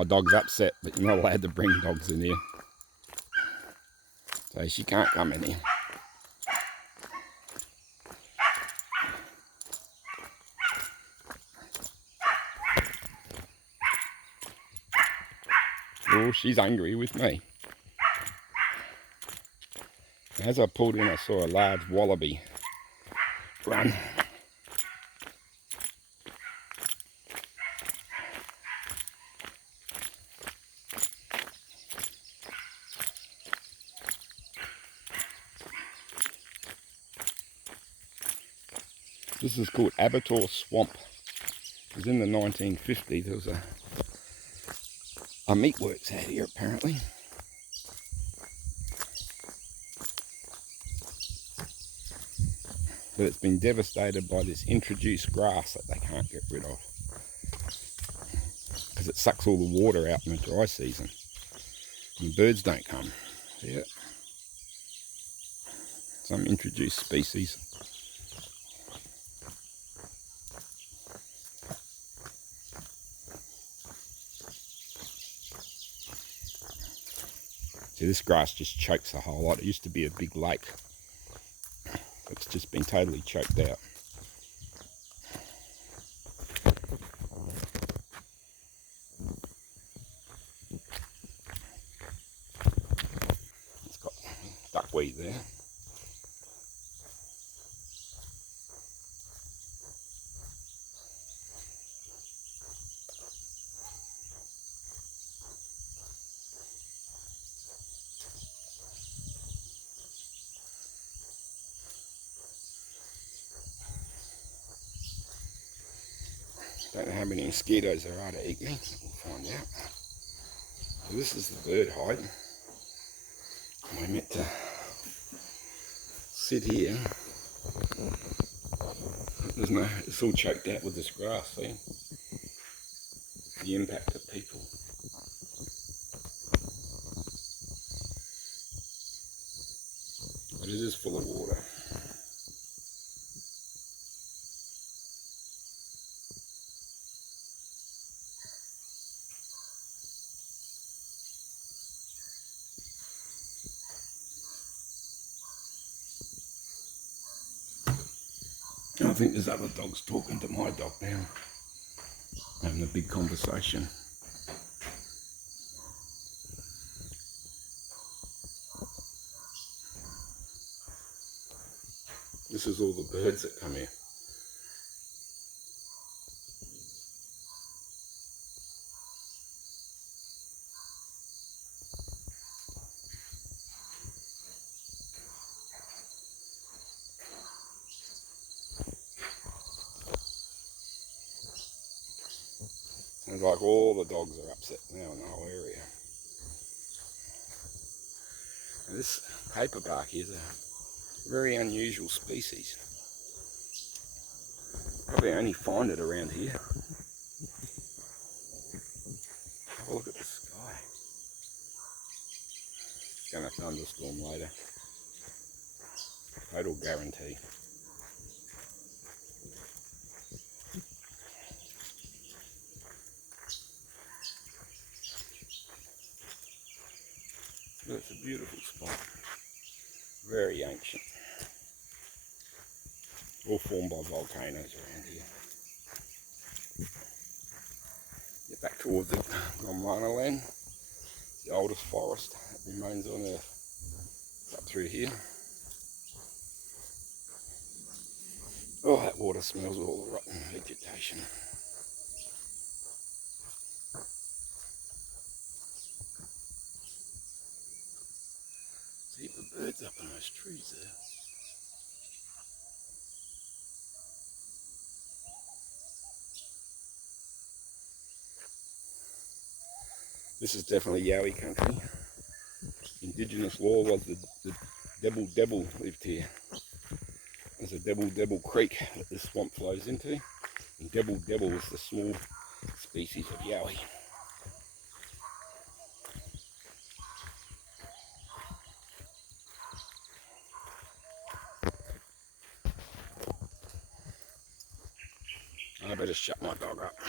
My dog's upset, but you're not allowed to bring dogs in here. So she can't come in here. Oh, she's angry with me. As I pulled in, I saw a large wallaby run. This is called Abertoir Swamp. It was in the 1950s. There was a meatworks out here apparently. But it's been devastated by this introduced grass that they can't get rid of. Because it sucks all the water out in the dry season. And birds don't come. Yeah. Some introduced species. See, this grass just chokes a whole lot. It used to be a big lake. It's just been totally choked out. It's got duckweed there. Don't know how many mosquitoes there are to eat me. We'll find out. So this is the bird hide. We're meant to sit here. It's all choked out with this grass, see? The impact of people. But it is full of water. I think there's other dogs talking to my dog now, having a big conversation. This is all the birds that come here. Sounds like all the dogs are upset now in the whole area. Now this paperbark is a very unusual species. Probably only find it around here. Have a look at the sky. It's going to thunderstorm later. Total guarantee. But it's a beautiful spot. Very ancient. All formed by volcanoes around here. Get back towards the Gondwana land. The oldest forest that remains on Earth. Up through here. Oh, that water smells of all the rotten vegetation. See the birds up in those trees there. This is definitely Yowie country. Indigenous law was the Debble lived here. There's a Debble Creek that this swamp flows into. And Debble is the small species of Yowie. I better shut my dog up.